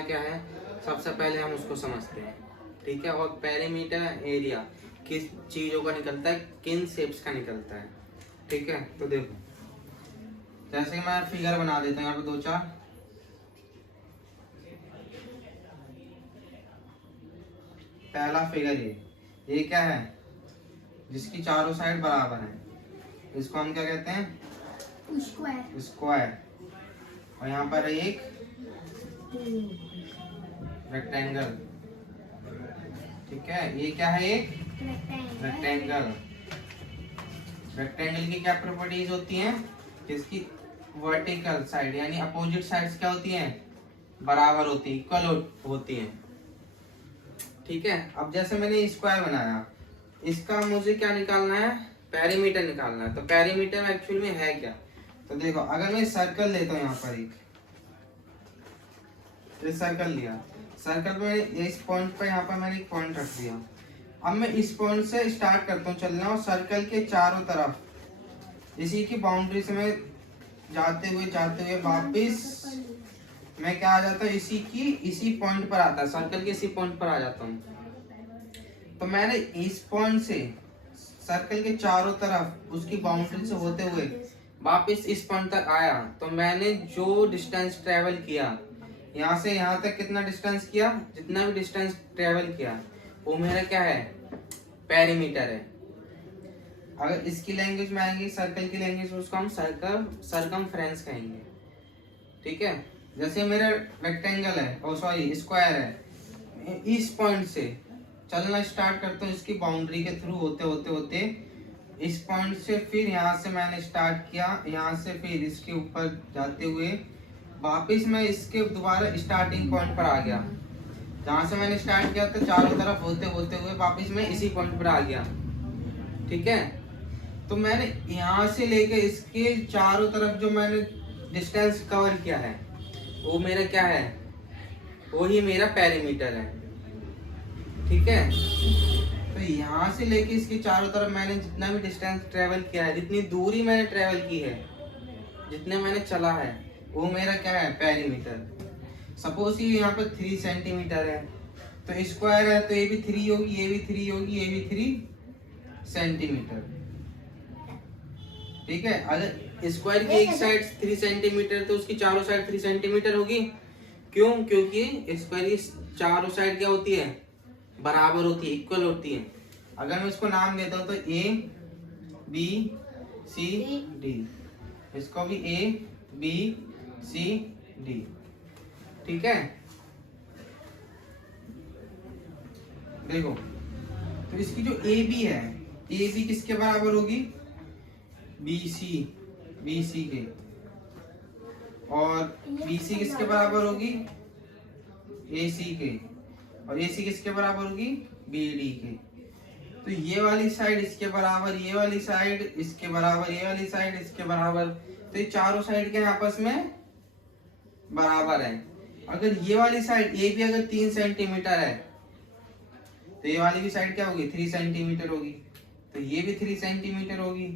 क्या है, सबसे पहले हम उसको समझते हैं, ठीक है। और पेरीमीटर एरिया किस चीज़ों का निकलता है, किन शेप्स का निकलता है, ठीक है। तो देखो, जैसे मैं फिगर बना देता हूँ यहाँ पे 2-4। पहला फिगर ये क्या है, जिसकी चारों साइड बराबर है, इसको हम क्या कहते हैं, स्क्वायर। और यहाँ पर एक रेक्टेंगल, ठीक है। ये क्या है, एक रेक्टेंगल। रेक्टेंगल की क्या प्रॉपर्टीज होती हैं, जिसकी वर्टिकल साइड यानी अपोजिट साइड्स क्या होती हैं, बराबर होती है, इक्वल होती हैं, ठीक है। अब जैसे मैंने स्क्वायर बनाया, इसका मुझे क्या निकालना है, पेरीमीटर निकालना है। तो पेरीमीटर एक्चुअल में है क्या, तो देखो, अगर मैं सर्कल लेता हूँ, यहाँ पर एक सर्कल लिया, सर्कल पे इस पॉइंट पर यहाँ पर मैंने एक पॉइंट रख दिया। अब मैं इस पॉइंट से स्टार्ट करता हूँ चलना, और सर्कल के चारों तरफ इसी की बाउंड्री से मैं जाते हुए वापिस मैं क्या आ जाता हूँ, इसी पॉइंट पर आता है, सर्कल के इसी पॉइंट पर आ जाता हूँ। तो मैंने इस पॉइंट से सर्कल के चारों तरफ उसकी बाउंड्री से होते हुए वापस इस पॉइंट तक आया, तो मैंने जो डिस्टेंस ट्रेवल किया, यहाँ से यहाँ तक कितना डिस्टेंस किया, जितना भी डिस्टेंस ट्रेवल किया, वो मेरा क्या है, पेरीमीटर है। अगर इसकी लैंग्वेज में आएंगे, सर्कल की लैंग्वेज में, उसको हम सर्कमफ्रेंस कहेंगे, ठीक है। जैसे मेरा रेक्टेंगल है, ओ सॉरी स्क्वायर है, इस पॉइंट से चलना स्टार्ट करता हूँ, इसकी बाउंड्री के थ्रू होते इस पॉइंट से, फिर यहाँ से मैंने स्टार्ट किया, यहाँ से फिर इसके ऊपर जाते हुए वापिस मैं इसके दोबारा स्टार्टिंग पॉइंट पर आ गया, जहाँ से मैंने स्टार्ट किया था, चारों तरफ होते हुए वापिस मैं इसी पॉइंट पर आ गया, ठीक है। तो मैंने यहाँ से लेके इसके चारों तरफ जो मैंने डिस्टेंस कवर किया है, वो मेरा क्या है, वो ही मेरा पेरीमीटर है, ठीक है। तो यहाँ से लेके इसके चारों तरफ मैंने जितना भी डिस्टेंस ट्रेवल किया है, जितनी दूरी मैंने ट्रेवल की है, जितने मैंने चला है, वो मेरा क्या है, पेरीमीटर। सपोज ये यहाँ पर 3 सेंटीमीटर है, तो स्क्वायर है, तो ये भी 3 होगी, ये भी 3 होगी, ये भी 3 सेंटीमीटर, ठीक है। अगर स्क्वायर की एक साइड 3 सेंटीमीटर, तो उसकी चारों साइड 3 सेंटीमीटर होगी। क्यों, क्योंकि स्क्वायर की चारों साइड क्या होती है, बराबर होती है, इक्वल होती है। अगर मैं इसको नाम देता हूँ, तो ए बी सी डी, इसको भी ए बी सी डी, ठीक है। देखो, तो इसकी जो ए बी है, ए बी किसके बराबर होगी, बी सी के, और बी सी किसके बराबर होगी, ए सी के, और ए सी किसके बराबर होगी, बी डी के। तो ये वाली साइड इसके बराबर, ये वाली साइड इसके बराबर, ये वाली साइड इसके बराबर, तो ये चारों साइड के आपस में बराबर है। अगर ये वाली साइड ए भी अगर 3 सेंटीमीटर है, तो ये वाली भी साइड क्या होगी, 3 सेंटीमीटर होगी, तो ये भी 3 सेंटीमीटर होगी,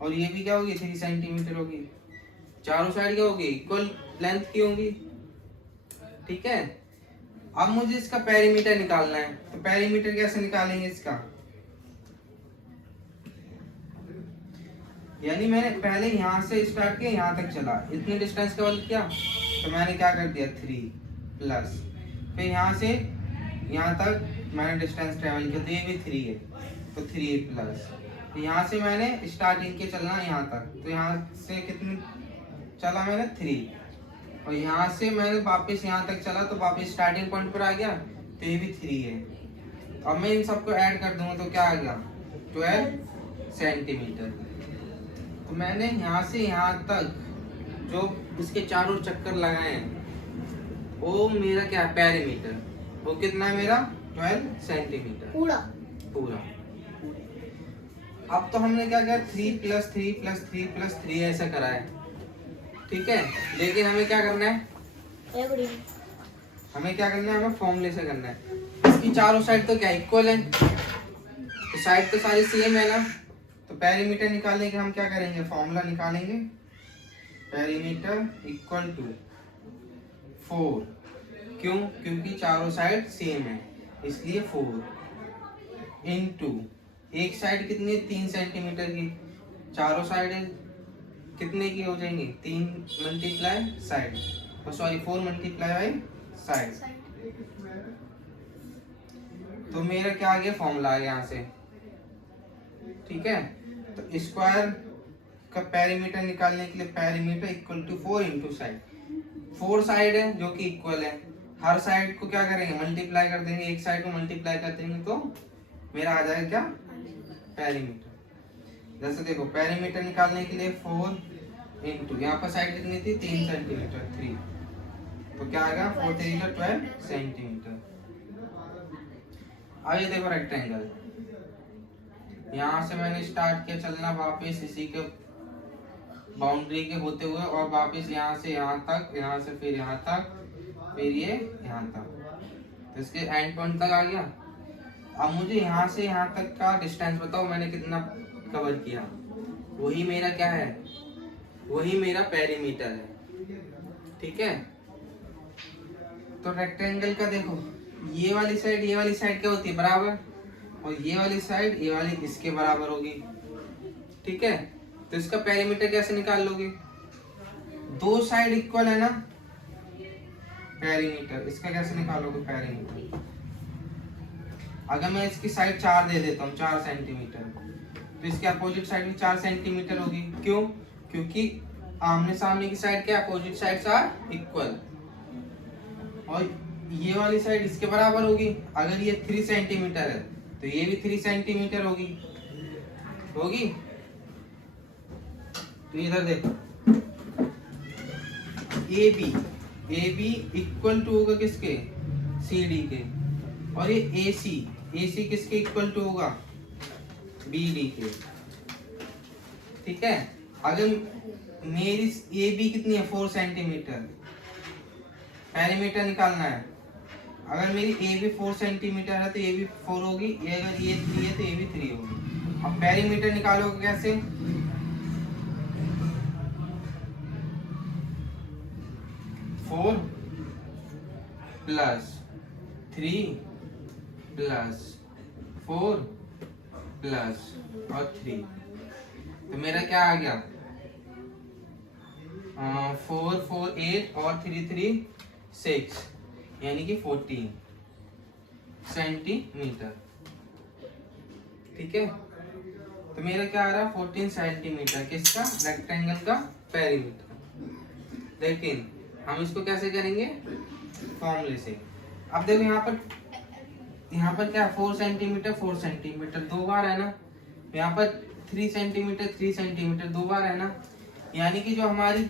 और ये भी क्या होगी, 3 सेंटीमीटर होगी। चारों साइड क्या होगी, इक्वल लेंथ की होगी, ठीक है। अब मुझे इसका पेरीमीटर निकालना है, तो पेरीमीटर कैसे निकालेंगे इसका, यानी मैंने पहले यहाँ से स्टार्ट किया, यहाँ तक चला, इतने डिस्टेंस कवर किया, तो मैंने क्या कर दिया, 3 प्लस, फिर यहाँ से यहाँ तक मैंने डिस्टेंस ट्रेवल किया, तो ये भी 3 है, तो 3 प्लस, तो यहाँ से मैंने स्टार्टिंग के चलना यहाँ तक, तो यहाँ से कितनी चला मैंने, 3, और यहाँ से मैंने वापस यहाँ तक चला, तो वापस स्टार्टिंग पॉइंट पर आ गया, तो ये भी 3 है। अब मैं इन सबको ऐड कर दूंगा, तो क्या आ गया, 12 सेंटीमीटर। तो मैंने यहाँ से यहाँ तक जो इसके चारों चक्कर लगाए हैं, वो मेरा क्या है, पेरीमीटर, वो कितना है मेरा, 12 सेंटीमीटर पूरा। अब तो हमने क्या किया, 3 + 3 + 3 + 3 ऐसा करा है, ठीक है। लेकिन हमें क्या करना है, हमें फॉर्मूले से करना है। इसकी चारों साइड तो क्या इक्वल है, तो साइड तो सारी सेम है ना, तो पेरीमीटर निकालने के हम क्या करेंगे, फॉर्मूला निकालेंगे, पेरीमीटर = 4 क्यों? क्योंकि चारों साइड सेम है, इसलिए 4 इंटू एक साइड कितनी है 3 सेंटीमीटर की, चारों साइड कितने की हो जाएंगी 3 multiply side, sorry 4 multiply by side. तो मेरा क्या आ गया फॉर्मूला आ गया यहाँ से, ठीक है। तो स्क्वायर का पेरीमीटर निकालने के लिए perimeter equal to 4 into side, 4 side है जो कि इक्वल है, हर साइड को क्या करेंगे मल्टीप्लाई कर देंगे, एक साइड को मल्टीप्लाई कर देंगे तो मेरा आ जाएगा क्या पेरीमीटर। जैसे देखो पेरीमीटर निकालने के लिए 4 इंटू यहाँ पर साइड कितनी थी 3 सेंटीमीटर 3, तो क्या आएगा 4 3 12 सेंटीमीटर। अब ये देखो रेक्टेंगल, यहाँ से मैंने स्टार्ट किया चलना वापस इसी के बाउंड्री के होते हुए और वापस यहाँ से यहाँ तक, यहाँ से फिर यहाँ तक, फिर ये यहाँ तक, तो इसके एंड पॉइंट तक आ गया। अब मुझे यहाँ से यहाँ तक का डिस्टेंस बताओ मैंने कितना कवर किया, वही मेरा क्या है, वही मेरा पेरीमीटर है, ठीक है। तो रेक्टेंगल का देखो ये वाली साइड क्या होती है बराबर, और ये वाली इसके बराबर होगी, ठीक है। तो इसका पेरीमीटर कैसे निकाल लोगे, दो साइड इक्वल है ना, पेरीमीटर इसका कैसे निकालोगे पेरीमीटर, अगर मैं इसकी साइड 4 दे देता हूँ 4 सेंटीमीटर, तो इसके अपोजिट साइड भी 4 सेंटीमीटर होगी, क्यों? क्योंकि आमने सामने की साइड क्या अपोजिट साइड्स आर इक्वल, और ये वाली साइड इसके बराबर होगी। अगर ये 3 सेंटीमीटर है तो ये भी 3 सेंटीमीटर होगी। तो इधर देखो ए बी इक्वल टू होगा किसके सी डी के, और ये ए सी किसके इक्वल टू होगा बी डी के, ठीक है। अगर मेरी ए बी कितनी है 4 सेंटीमीटर, पेरीमीटर निकालना है, अगर मेरी ए बी 4 सेंटीमीटर है तो ए बी 4 होगी, अगर ये 3 है तो ए बी 3 होगी। अब पेरीमीटर निकालोगे कैसे, फोर प्लस 3 प्लस 4 प्लस और 3, तो मेरा क्या आ गया 4 4 8 और 3 3 6, यानी कि 14 सेंटीमीटर, ठीक है। तो मेरा क्या आ रहा है 14 सेंटीमीटर किसका रेक्टेंगल का पेरीमीटर। लेकिन हम इसको कैसे करेंगे फॉर्मूले से। अब देखो यहाँ पर क्या 4 सेंटीमीटर 2 बार है ना, यहाँ पर 3 सेंटीमीटर 2 बार है ना, यानी कि जो हमारी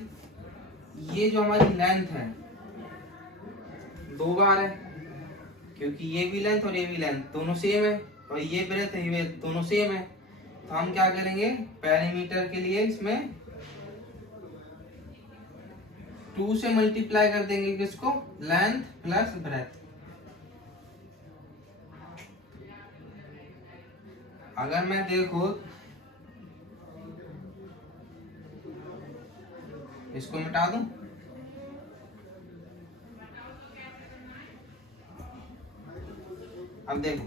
लेंथ है 2 बार है, क्योंकि ये भी लेंथ और ये भी लेंथ दोनों सेम है, और ये ब्रेथ है ये दोनों सेम है। तो हम क्या करेंगे पेरीमीटर के लिए इसमें 2 से मल्टीप्लाई कर देंगे किसको लेंथ प्लस ब्रेथ। अगर मैं देखो इसको मिटा दूं, अब देखो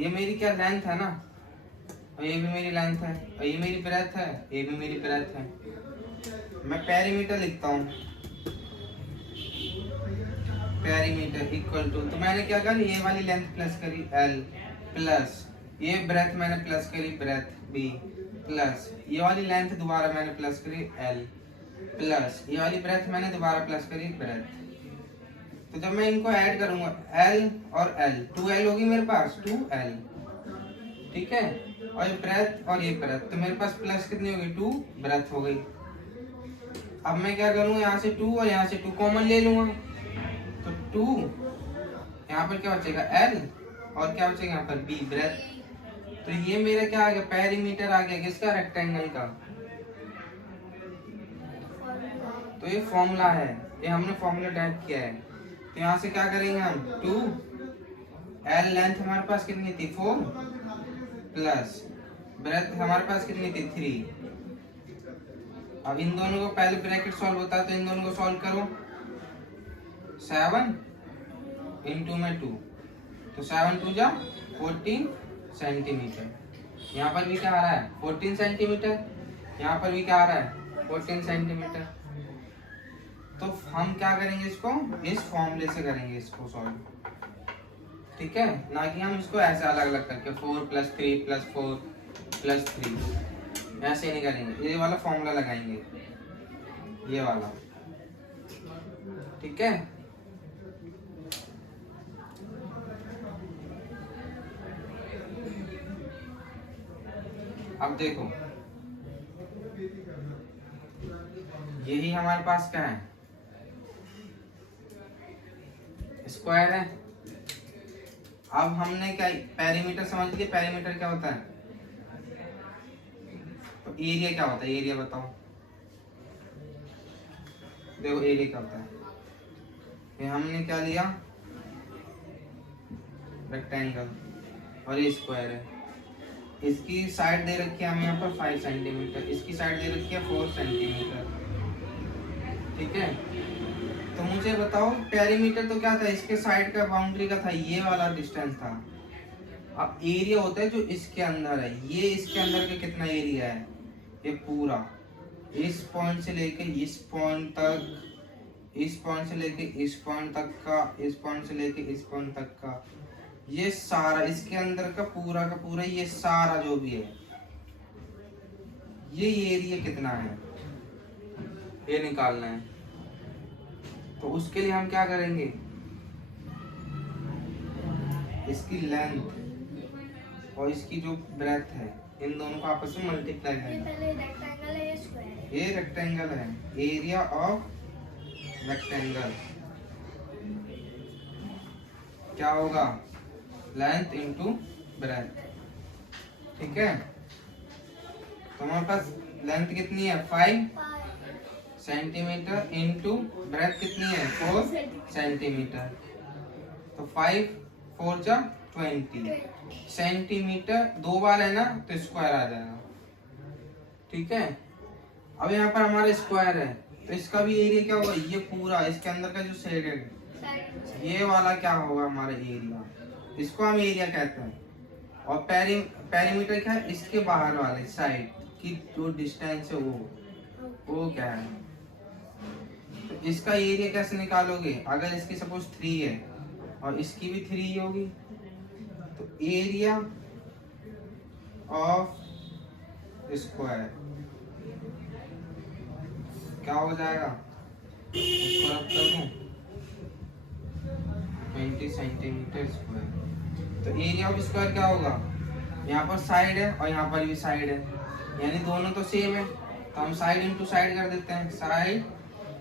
ये मेरी क्या लेंथ है ना, और ये भी मेरी लेंथ है, और ये मेरी ब्रेथ है, ये भी मेरी ब्रेथ है। मैं पेरीमीटर लिखता हूँ, पेरीमीटर इक्वल टू, तो मैंने क्या करी ये वाली लेंथ प्लस करी L प्लस ये ब्रेथ मैंने प्लस करी ब्रेथ B प्लस ये वाली लेंथ दोबारा मैंने प्लस करी L प्लस ये वाली ब्रेथ मैंने दोबारा प्लस करी ब्रेथ। तो जब मैं इनको ऐड करूंगा L और L 2L होगी मेरे पास 2L, ठीक है, और ये ब्रेथ और ये ब्रेथ, तो मेरे पास प्लस कितनी होगी 2 ब्रेथ हो गई। अब मैं क्या करूंगा यहाँ से 2 और यहाँ से 2 कॉमन ले लूंगा, तो 2 यहाँ पर क्या बचेगा L और क्या बचेगा यहाँ पर B ब्रेथ। तो ये मेरा क्या आ गया पेरीमीटर आ गया किसका रेक्टेंगल का। तो ये फॉर्मूला है, ये हमने फॉर्मूला टाइप किया है। तो यहाँ से क्या करेंगे हम 2 L लेंथ हमारे पास कितनी थी 4 प्लस ब्रेथ हमारे पास कितनी थी 3। अब इन दोनों को पहले ब्रैकेट सॉल्व होता है तो इन दोनों को सॉल्व करो, 7 इंटू में 2, तो 7 2 जा 14 सेंटीमीटर। यहाँ पर भी क्या आ रहा है 14 सेंटीमीटर, यहाँ पर भी क्या आ रहा है 14 सेंटीमीटर। तो हम क्या करेंगे, इसको इस फॉर्मूले से करेंगे इसको सॉल्व, ठीक है, ना कि हम इसको ऐसे अलग अलग करके 4 + 3 + 4 + 3 ऐसे नहीं करेंगे। ये वाला फॉर्मूला लगाएंगे, ये वाला, ठीक है। अब देखो यही हमारे पास क्या है, स्क्वायर है। अब हमने क्या पेरीमीटर समझ लिया, पेरीमीटर क्या होता है, तो एरिया क्या होता है, एरिया बताओ। देखो एरिया क्या होता है, ये हमने क्या लिया रेक्टेंगल और ये स्क्वायर है। इसकी साइड दे रखी है हमें यहाँ पर 5 सेंटीमीटर, इसकी साइड दे रखी है 4 सेंटीमीटर, ठीक है। तो मुझे बताओ पेरीमीटर तो क्या था, इसके साइड का बाउंड्री का था, ये वाला डिस्टेंस था। अब एरिया होता है जो इसके अंदर है, ये इसके अंदर का कितना एरिया है, ये पूरा इस पॉइंट से लेके इस पॉइंट तक, इस पॉइंट से लेके इस पॉइंट तक का, इस पॉइंट से लेके इस पॉइंट तक का, ये सारा इसके अंदर का पूरा ये सारा जो भी है, ये एरिया कितना है ये निकालना है। तो उसके लिए हम क्या करेंगे, इसकी लेंथ और इसकी जो ब्रेथ है इन दोनों को आपस में मल्टीप्लाई करना। ये रेक्टेंगल है, एरिया ऑफ रेक्टेंगल क्या होगा, लेंथ इंटू ब्रेथ, ठीक है। तो हमारे पास लेंथ कितनी है 5 सेंटीमीटर इंटू ब्रेथ कितनी है 4 सेंटीमीटर, तो 5 4 जा 20 सेंटीमीटर, 2 बार है ना तो स्क्वायर आ जाएगा, ठीक है। अब यहाँ पर हमारा स्क्वायर है तो इसका भी एरिया क्या होगा, ये पूरा इसके अंदर का जो शेड है ये वाला क्या होगा हमारा एरिया, इसको हम एरिया कहते हैं। और पेरीमीटर क्या है, इसके बाहर वाले साइड की जो डिस्टेंस है वो क्या है। तो इसका एरिया कैसे निकालोगे, अगर इसकी सपोज 3 है और इसकी भी 3 होगी, तो एरिया ऑफ स्क्वायर क्या हो जाएगा, इसको रब कर दूं 20 सेंटीमीटर स्क्वायर। तो एरिया ऑफ स्क्वायर क्या होगा, यहाँ पर साइड है और यहाँ पर भी साइड है, यानी दोनों तो सेम है, तो हम साइड इंटू साइड कर देते हैं, साइड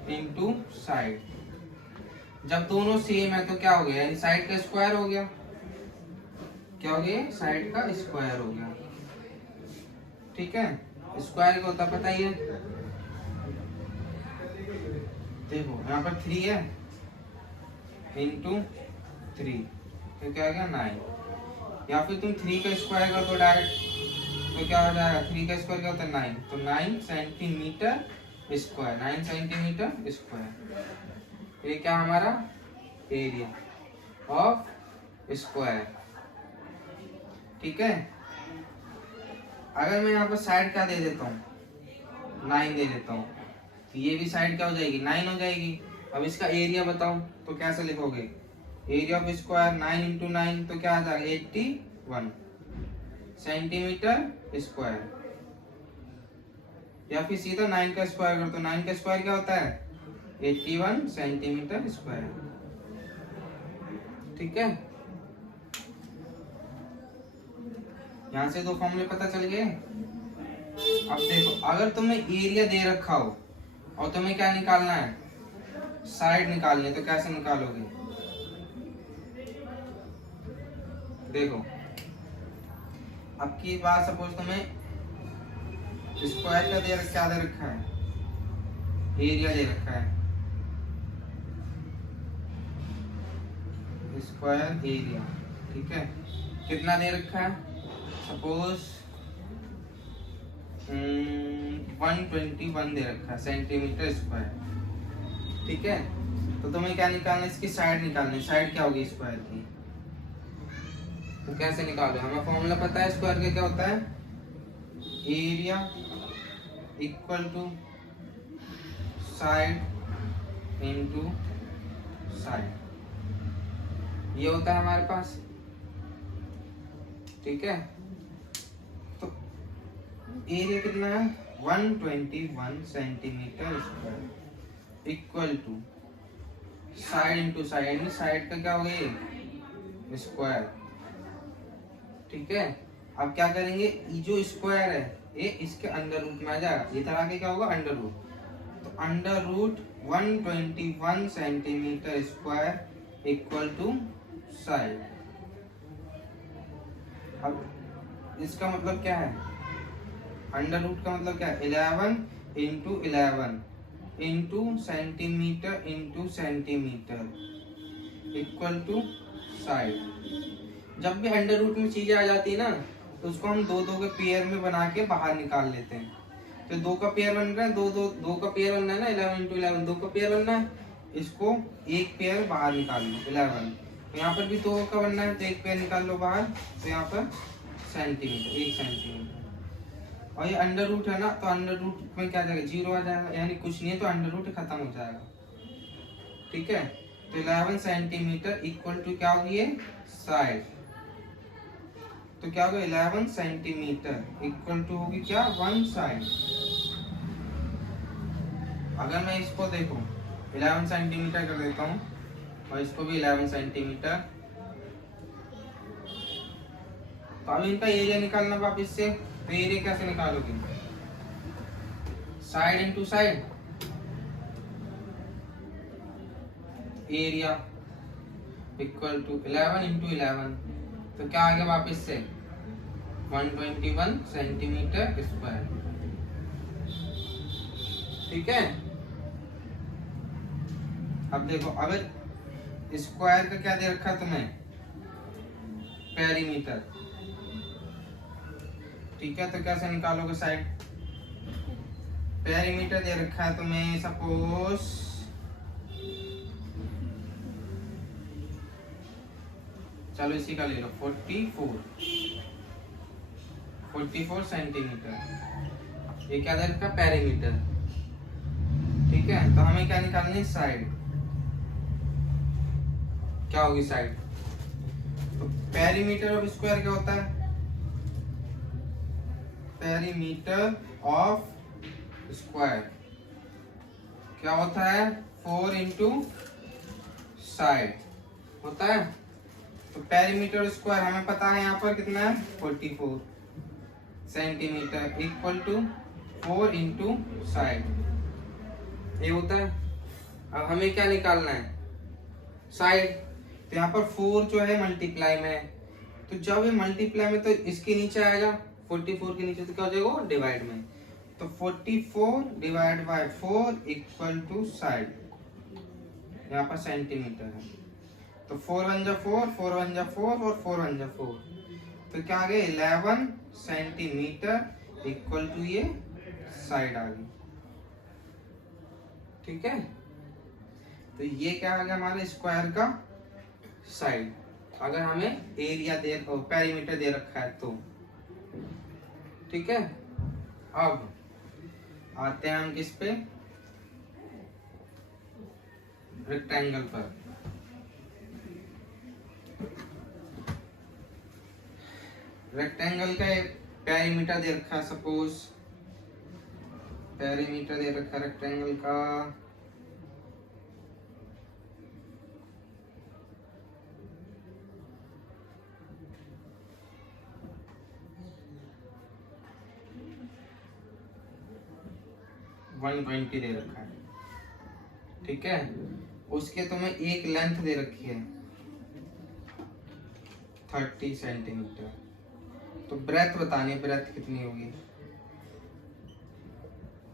इंटू साइड। जब दोनों सेम है तो क्या हो गया, यानी साइड का स्क्वायर हो गया, क्या हो गया, साइड का स्क्वायर हो गया, ठीक है। स्क्वायर क्या होता पता ही है, देखो यहाँ पर 3 है इंटू 3 तो क्या हो गया 9, या फिर तुम 3 का स्क्वायर कर दो डायरेक्ट तो क्या हो जाएगा, 3 का स्क्वायर क्या होता है 9, तो 9 सेंटीमीटर स्क्वायर, 9 सेंटीमीटर स्क्वायर। ये क्या हमारा एरिया ऑफ स्क्वायर, ठीक है। अगर मैं यहाँ पर साइड क्या दे देता हूँ 9 दे देता हूँ, तो ये भी साइड क्या हो जाएगी 9 हो जाएगी। अब इसका एरिया बताओ तो कैसे लिखोगे, एरिया ऑफ स्क्वायर 9 इंटू 9 तो क्या आ जाएगा 81 सेंटीमीटर स्क्वायर, या फिर सीधा 9 का स्क्वायर कर दो, 9 का स्क्वायर क्या होता है 81 सेंटीमीटर स्क्वायर, ठीक है। यहाँ से 2 फॉर्मूले पता चल गए। अब देखो अगर तुम्हें एरिया दे रखा हो और तुम्हें क्या निकालना है, साइड निकालनी है, तो कैसे निकालोगे, देखो अब की बात सपोज तुम्हें स्क्वायर का क्या दे रखा है, एरिया दे रखा है, स्क्वायर एरिया, ठीक है, कितना दे रखा है, सपोज 121 दे रखा है सेंटीमीटर स्क्वायर, ठीक है। तो तुम्हें क्या निकालना है, इसकी साइड निकालनी है। साइड क्या होगी स्क्वायर की, तो कैसे निकालो, हमें फॉर्मूला पता है स्क्वायर का, क्या होता है, area equal to side into side, ये होता है हमारे पास। ठीक है, तो एरिया कितना है, 121 centimetre square equal to side into side, side का क्या हो गया, स्क्वायर। ठीक है, अब क्या करेंगे, ये जो स्क्वायर है ये इसके अंडर रूट में आ जाएगा, ये तरह के क्या होगा, अंडर रूट। तो under root 121 centimetre square equal to side. अब इसका मतलब क्या है, अंडर रूट का मतलब क्या है, 11 into 11 into centimetre equal to side. जब भी अंडर रूट में चीजें आ जाती है ना, तो उसको हम दो दो के पेयर में बना के बाहर निकाल लेते हैं। तो दो का पेयर बन रहा है, दो का पेयर बनना है ना, 11 इंटू 11 दो का पेयर बनना है, इसको एक पेयर बाहर निकाल लो 11। यहाँ पर भी दो का बनना है, तो एक पेयर निकाल लो बाहर, तो यहाँ पर सेंटीमीटर, 1 सेंटीमीटर। और ये अंडर रूट है ना, तो अंडर रूट में क्या जाएगा, 0 आ जाएगा, यानी कुछ नहीं है, तो अंडर रूट खत्म हो जाएगा। ठीक है, तो 11 सेंटीमीटर इक्वल टू क्या होगी, साइड। तो क्या होगा, 11 सेंटीमीटर इक्वल टू होगी क्या, 1 साइड। अगर मैं इसको देखूं 11 सेंटीमीटर कर देता हूं, और इसको भी 11 सेंटीमीटर, तो अब इनका एरिया निकालना वापिस से। तो एरिया कैसे निकालोगे, side into side, area equal to 11 into 11, तो क्या आ गया वापिस से, 121 सेंटीमीटर स्क्वायर। ठीक है, अब देखो, अगर स्क्वायर का क्या दे रखा है तुम्हें, पेरीमीटर। ठीक है, तो कैसे निकालोगे साइड, पेरीमीटर दे रखा है तुम्हें, सपोज चलो इसी का ले लो, 44 सेंटीमीटर, ये क्या दे रखा, पेरीमीटर। ठीक है, तो हमें क्या निकालनी है, साइड। क्या होगी साइड, तो पेरीमीटर ऑफ स्क्वायर क्या होता है, पेरीमीटर ऑफ स्क्वायर क्या होता है, 4 इंटू साइड होता है। तो पेरीमीटर स्क्वायर हमें पता है यहाँ पर कितना है, 44 centimetre equal to 4 into side, ये होता है। अब हमें क्या निकालना है, साइड। तो यहाँ पर 4 जो है मल्टीप्लाई में है, तो जब ये मल्टीप्लाई में, तो इसके नीचे आएगा 44 के नीचे, तो क्या हो जाएगा, डिवाइड में। तो 44 divide by 4 equal to side, यहाँ पर सेंटीमीटर है। तो 4 1 जा 4, 4 1 जा 4 और 4 1 जा 4, तो क्या आ गया, 11 सेंटीमीटर इक्वल टू ये साइड आ गई। ठीक है, तो ये क्या आ गया हमारे स्क्वायर का साइड, अगर हमें एरिया दे, पेरीमीटर दे रखा है तो। ठीक है, अब आते हैं हम किस पे, रेक्टेंगल पर। रेक्टेंगल का पेरीमीटर दे रखा है, सपोज पेरीमीटर दे रखा है रेक्टेंगल का 120 दे रखा है। ठीक है, उसके तुम्हें एक लेंथ दे रखी है 30 सेंटीमीटर, तो ब्रेथ बतानी है, ब्रेथ कितनी होगी।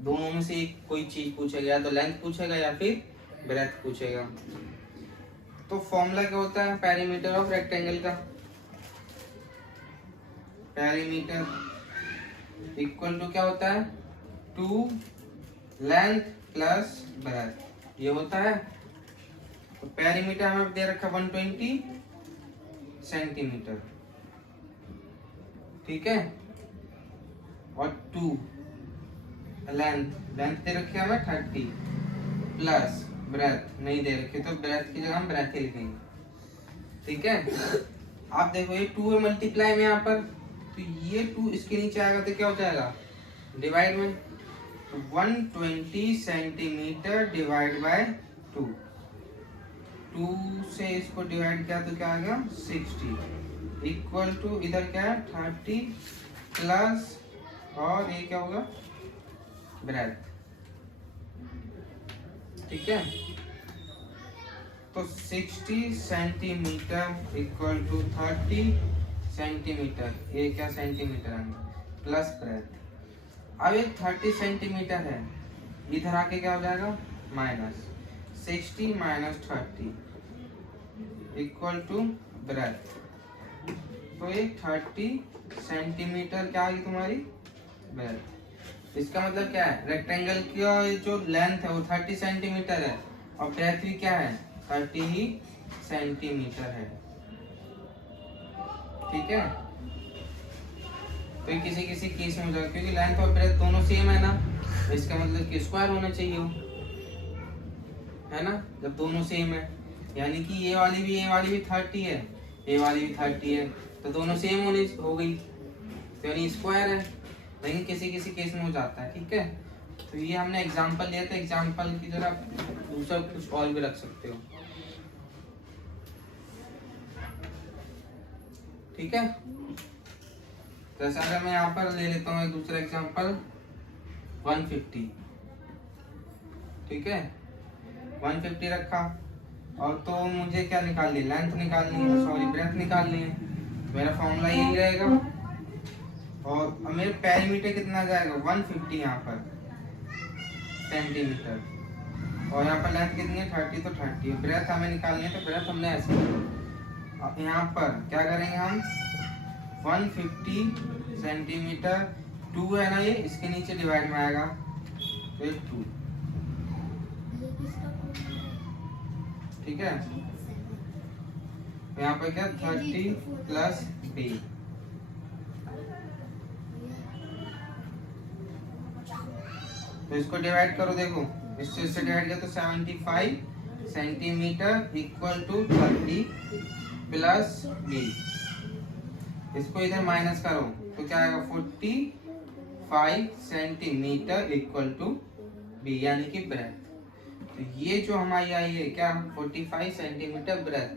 दोनों में से एक कोई चीज पूछेगा, या तो लेंथ पूछेगा या फिर ब्रेथ पूछेगा। तो फॉर्मूला क्या होता है पेरीमीटर ऑफ रेक्टेंगल का, पेरीमीटर इक्वल टू क्या होता है, 2 लेंथ प्लस ब्रेथ, ये होता है। तो पेरीमीटर हमें दे रखा 120 सेंटीमीटर, ठीक है। और 2 लेंथ दे रखी है हमें 30 प्लस ब्रेथ नहीं दे रखी, तो ब्रेथ की जगह हम ब्रेथ ही लिखेंगे, ठीक है। आप देखो ये 2 है मल्टीप्लाई में यहाँ पर, तो ये 2 इसके नीचे आएगा तो क्या हो जाएगा डिवाइड में, तो 120 सेंटीमीटर डिवाइड बाय 2, 2 से इसको डिवाइड किया तो क्या आ गया 60 इक्वल टू इधर क्या है 30 प्लस और ये क्या होगा ब्रेथ, ठीक है। तो 60 सेंटीमीटर इक्वल टू 30 सेंटीमीटर, ये क्या सेंटीमीटर है प्लस ब्रेथ। अब ये 30 सेंटीमीटर है, इधर आके क्या हो जाएगा minus 60 minus 30 equal to breadth, तो ये 30 सेंटीमीटर क्या आएगी तुम्हारी ब्रेथ। इसका मतलब क्या है रेक्टेंगल की जो लेंथ है वो 30 सेंटीमीटर है और ब्रेथ भी क्या है 30 ही सेंटीमीटर है, ठीक है। तो किसी किसी केस में हो जाएगा क्योंकि लेंथ और ब्रेथ दोनों सेम है ना, इसका मतलब कि स्क्वायर होना चाहिए हो, है ना। जब दोनों सेम है यानी कि ये वाली भी 30 है, ये वाली भी 30 है, तो दोनों सेम होनी हो गई, तो यानी स्क्वायर है। लेकिन किसी किसी केस में हो जाता है, ठीक है। तो ये हमने एग्जांपल लिया था, एग्जांपल की जगह दूसरा कुछ और भी रख सकते हो, ठीक है। जैसे अगर मैं यहाँ पर ले लेता हूँ एक दूसरा एग्जांपल 150, ठीक है 150 रखा और तो मुझे क्या निकालनी है लेंथ निकालनी है, सॉरी ब्रेथ निकालनी है, मेरा फॉर्मूला यही रहेगा। और अब मेरे पेरीमीटर कितना आ जाएगा 150 यहाँ पर सेंटीमीटर और यहाँ पर लेंथ कितनी है 30, तो 30 ब्रेथ हमें निकालनी है, तो ब्रेथ हमने ऐसे। अब यहाँ पर क्या करेंगे हम 150 सेंटीमीटर 2 है ना, ये इसके नीचे डिवाइड में आएगा तो 2, ठीक है। यहाँ पर क्या 30 प्लस b, तो इसको डिवाइड करो, देखो इससे डिवाइड किया तो 75 centimetre equal to 30 plus b, इसको इधर माइनस करो तो क्या आएगा 45 सेंटीमीटर इक्वल टू b यानी कि ब्रेथ। तो ये जो हमारी आई है क्या 45 सेंटीमीटर ब्रेथ,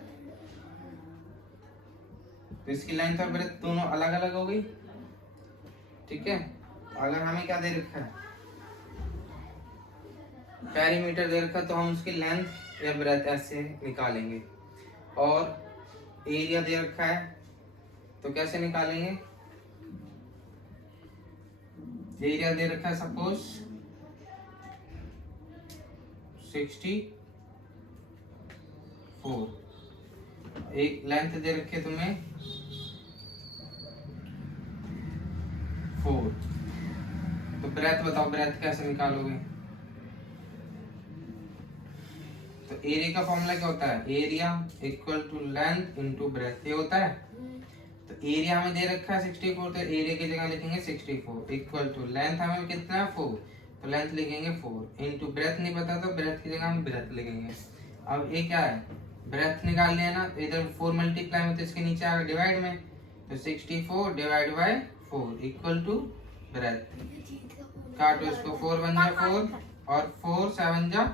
तो इसकी लेंथ और ब्रेथ दोनों अलग अलग हो गई, ठीक है। अगर हमें क्या दे रखा है पेरीमीटर दे रखा तो हम उसकी लेंथ या ब्रेथ ऐसे निकालेंगे, और एरिया दे रखा है तो कैसे निकालेंगे, एरिया दे रखा है सपोज 64, एक लेंथ दे रखी है तुम्हें 4, तो ब्रेथ बताओ ब्रेथ कैसे निकालोगे। तो एरिया का फॉर्मूला क्या होता है area equal to length into breadth, ये होता है। तो एरिया हमें दे रखा है 64, तो एरिया की जगह लिखेंगे 64 इक्वल टू लेंथ हमें कितना है 4, तो लेंथ लिखेंगे 4 इनटू ब्रेथ नहीं पता तो ब्रेथ की जगह हम ब्रेथ लिखेंगे। अब ये क्या है ब्रेथ निकालने है ना, तो इधर 4 मल्टीप्लाई में तो इसके नीचे आएगा डिवाइड में, तो 64 divide by 4 equal to breadth, काटो इसको 4 1 जा 4 और 4 7 जा